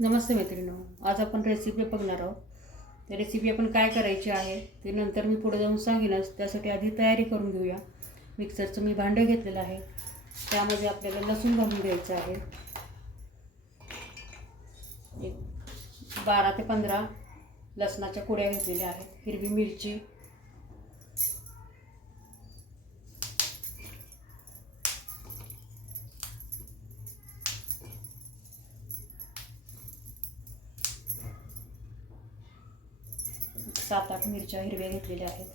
नमस्ते मैत्रिणींनो, आज आपण रेसिपी बघणार आहोत. त्या रेसिपी आपण काय करायची आहे ते नंतर मी पुढे जाऊन सांगेनच. त्यासाठी आधी तयारी करून घेऊया. मिक्सरचं मी भांडं घेतलेलं आहे. त्यामध्ये आपल्याला लसूण घालून घ्यायचं आहे. एक 12 ते 15 लसणाच्या कुड्या घेतलेल्या आहेत. हिरवी मिरची, सात आठ मिरच्या हिरव्या घेतलेल्या आहेत.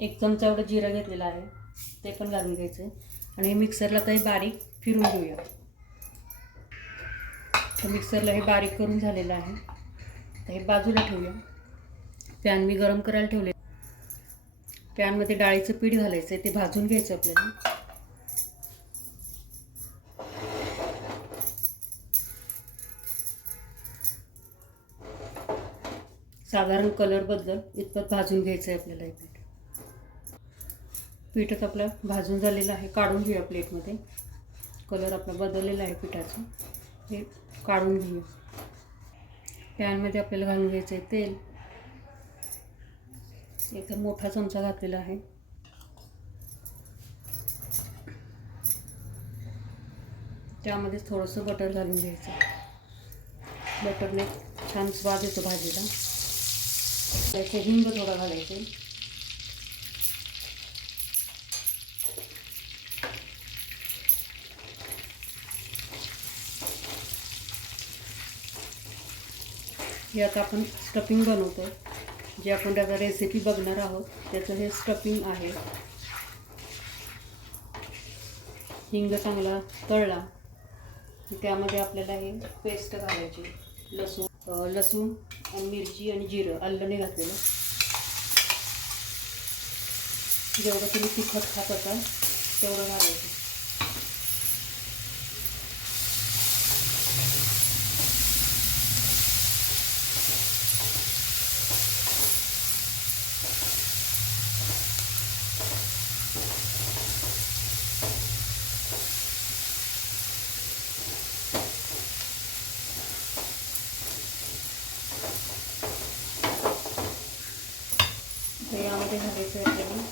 एक चमचा एवढं जिरं घेतलेलं आहे, ते पण घालून घ्यायचं. आणि मिक्सरला काही बारीक फिरून घेऊया. तर मिक्सरला हे बारीक करून झालेलं आहे. तर हे बाजूला ठेवूया. पॅन मी गरम करायला ठेवले. पॅनमध्ये डाळीचं पीठ घालायचं आहे, ते भाजून घ्यायचं आपल्याला. साधारण कलर बदल इतपत भाजून घ्यायचं आहे आपल्याला. हे पीठच आपलं भाजून झालेलं आहे. काढून घेऊया प्लेटमध्ये. कलर आपला बदललेला आहे पिठाचा, हे काढून घेऊया. पॅनमध्ये आपल्याला घालून घ्यायचं आहे तेल. एक मोठा चमचा घातलेला आहे. त्यामध्येच थोडंसं बटर घालून घ्यायचं. बटरने छान स्वाद येतो भाजीला. त्याचे हिंग थोडा घालायचे. हे आता आपण स्टफिंग बनवतो. जे आपण त्याचा रेसिपी बघणार आहोत त्याचं हे स्टफिंग आहे. हिंग चांगला तळला की त्यामध्ये आपल्याला हे पेस्ट घालायची. लसूण मिरची आणि जिरं, आलं नाही घातलेलं. जेवढं तुम्ही तिखट खात असाल तेवढं घालायचं. यामध्ये घालायचं आहे आपल्याला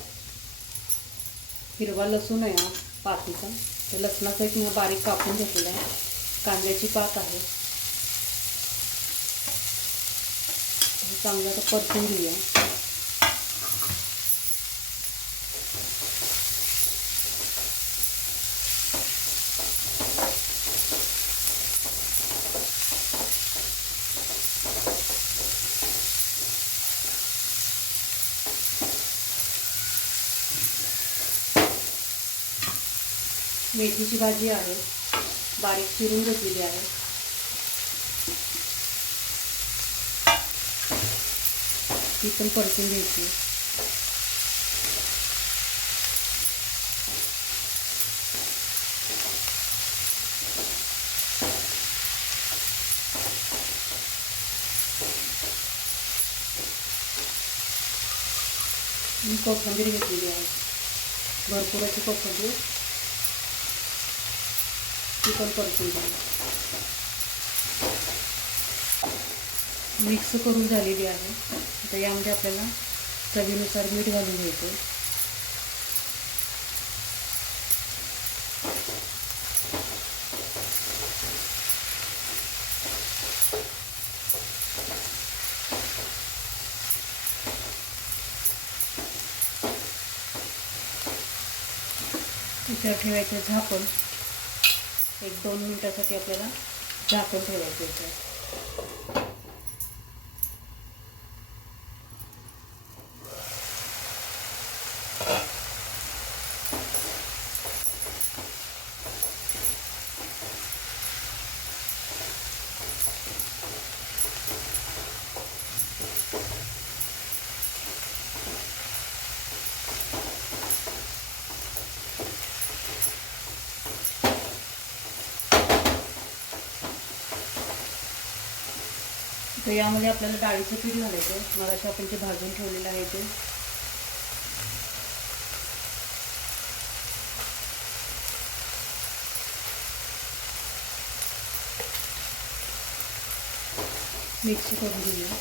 हिरवा लसूण आहे, पातीचा. तर लसणाचा एक बारीक कापून घेतलेला आहे. कांद्याची पात आहे. चांगलं आता परतून घेऊया. मेथीची भाजी आहे, बारीक चिरून घेतलेली आहे. ती पण परतून घ्यायची. मी कोथिंबीर घेतलेली आहे, भरपूर अशी कोथिंबीर. ती पण परतून घ्या. मिक्स करून झालेली आहे. आता यामध्ये आपल्याला चवीनुसार मीठ घालून घ्यायचं. इथे ठेवायचं झाकण. 1-2 मिनिटासाठी आपल्याला झाकण ठेवायचं आहे. तर यामध्ये आपल्याला डाळीचं पीठ घालायचं. मगाशी आपण जे भाजून ठेवलेलं आहे ते. मिक्स करून घेऊया.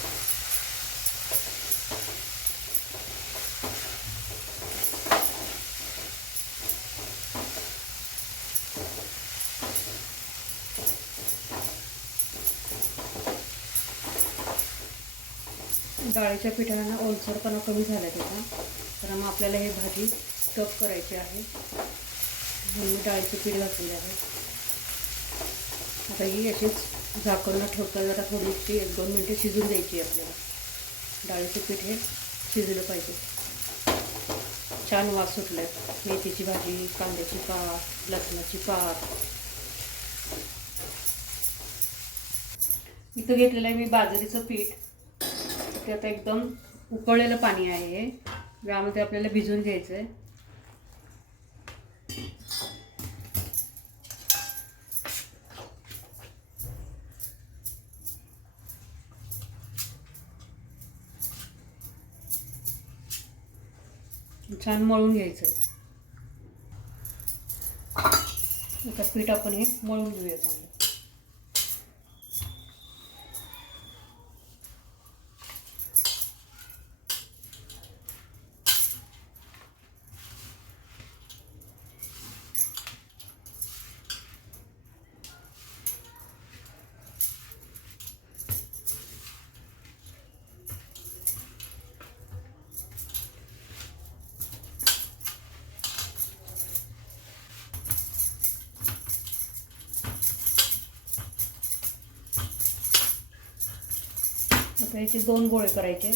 डाळीच्या पिठाला ना ओलसरपणा कमी झाला त्याचा, तर मग आपल्याला हे भाजी स्टफ करायची आहे. म्हणून मी डाळीचे पीठ घातलेले आहे. आता ही अशीच झाकण ठेवता जरा थोडी 1-2 मिनटं शिजून द्यायची आपल्याला. डाळीचे पीठ हे शिजलं पाहिजे. छान वास सुटलाय. मेथीची भाजी, कांद्याची पात, लसणाची पात. इथं घेतलेलं आहे मी बाजरीचं पीठ. ते आता एकदम उकळलेलं पाणी आहे हे, यामध्ये आपल्याला भिजवून घ्यायचं आहे. छान मळून घ्यायचं आहे. आता पीठ आपण हे मळून घेऊया चांगलं. आता याचे 2 गोळे करायचे.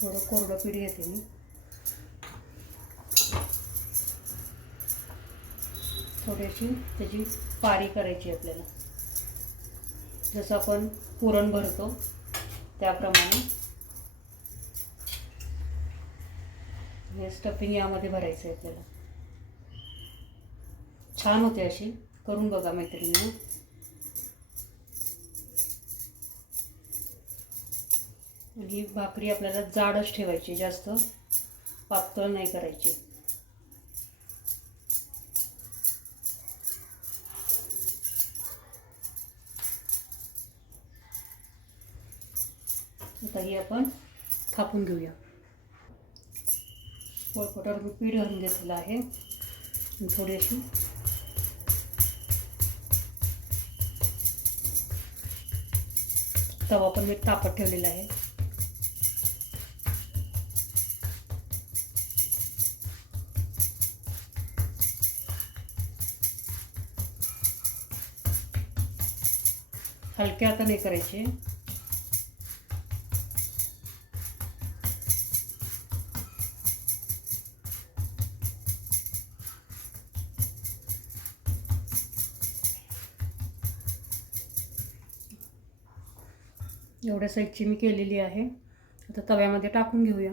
थोडं कोरडं पीठ घेते मी. थोडीशी त्याची पारी करायची आपल्याला, जसं आपण पुरण भरतो त्याप्रमाणे. हे स्टफिंग यामध्ये भरायचं आहे आपल्याला. छान होते अशी, करून बघा मैत्रिणींनो. ही भाकरी आपल्याला जाडच ठेवायची, जास्त पातळ नाही करायची. आता ही आपण थापून घेऊया. पोळपाटावर मी पीठ घालून घेतलेलं आहे. थोडीशी तवा पण मी तापत ठेवलेला आहे. हलके आता नाही करायचे. एवढ्या साईजची मी केलेली आहे. आता तव्यामध्ये टाकून घेऊया.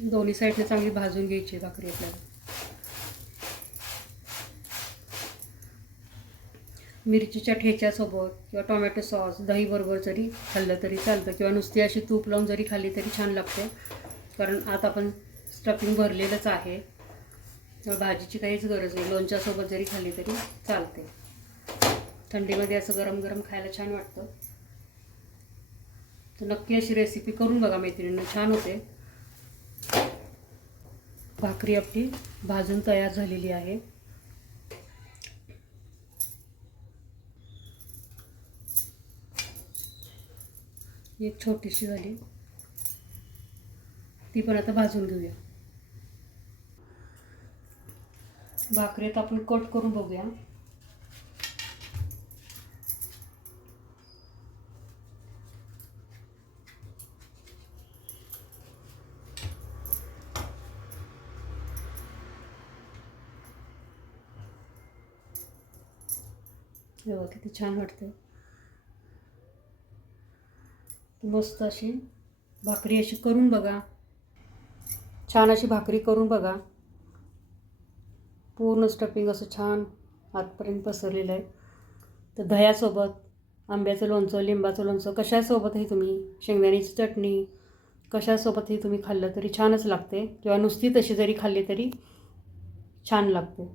दोन्ही साईडने चांगली भाजून घ्यायची भाकरी आपल्याला. मिरचीच्या ठेच्यासोबत किंवा टोमॅटो सॉस दही बरोबर जरी खाल्लं तरी चालतं, किंवा नुसती अशी तूप लावून जरी खाल्ली तरी छान लागते. कारण आता आपण स्टफिंग भरलेलंच आहे, तर भाजीची काहीच गरज नाही. लोणच्यासोबत जरी खाल्ली तरी चालते. थंडीमध्ये असं गरम गरम खायला छान वाटतं. तर नक्की अशी रेसिपी करून बघा मैत्रिणींना, छान होते. भाकरी आपली भाजून तयार झालेली आहे. एक छोटीशी झाली, ती पण आता भाजून घेऊया. भाकरीत आपण कट करून बघूया. बघा किती छान वाटते. मस्त अशी भाकरी अशी करून बघा. छान अशी भाकरी करून बघा. पूर्ण स्टफिंग असं छान आतपर्यंत पसरलेलं आहे. तर दह्यासोबत, आंब्याचं लोणचं, लिंबाचं लोणचं, कशासोबतही तुम्ही, शेंगदाण्याची चटणी, कशासोबतही तुम्ही खाल्लं तरी छानच लागते, किंवा नुसती तशी जरी खाल्ली तरी छान लागते.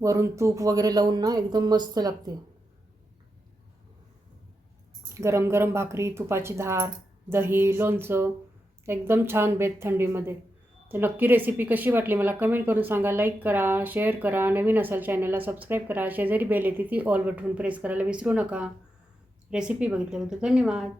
वरून तूप वगैरे लावून ना एकदम मस्त लागते. गरम गरम भाकरी, तुपाची धार, दही, लोणचं, एकदम छान बेत थंडीमध्ये. तर नक्की रेसिपी कशी वाटली मला कमेंट करून सांगा. लाईक करा, शेअर करा, नवीन असाल चॅनलला सबस्क्राईब करा, शेजारी बेल येते ती ऑल बटन प्रेस करायला विसरू नका. रेसिपी बघितल्याबद्दल धन्यवाद.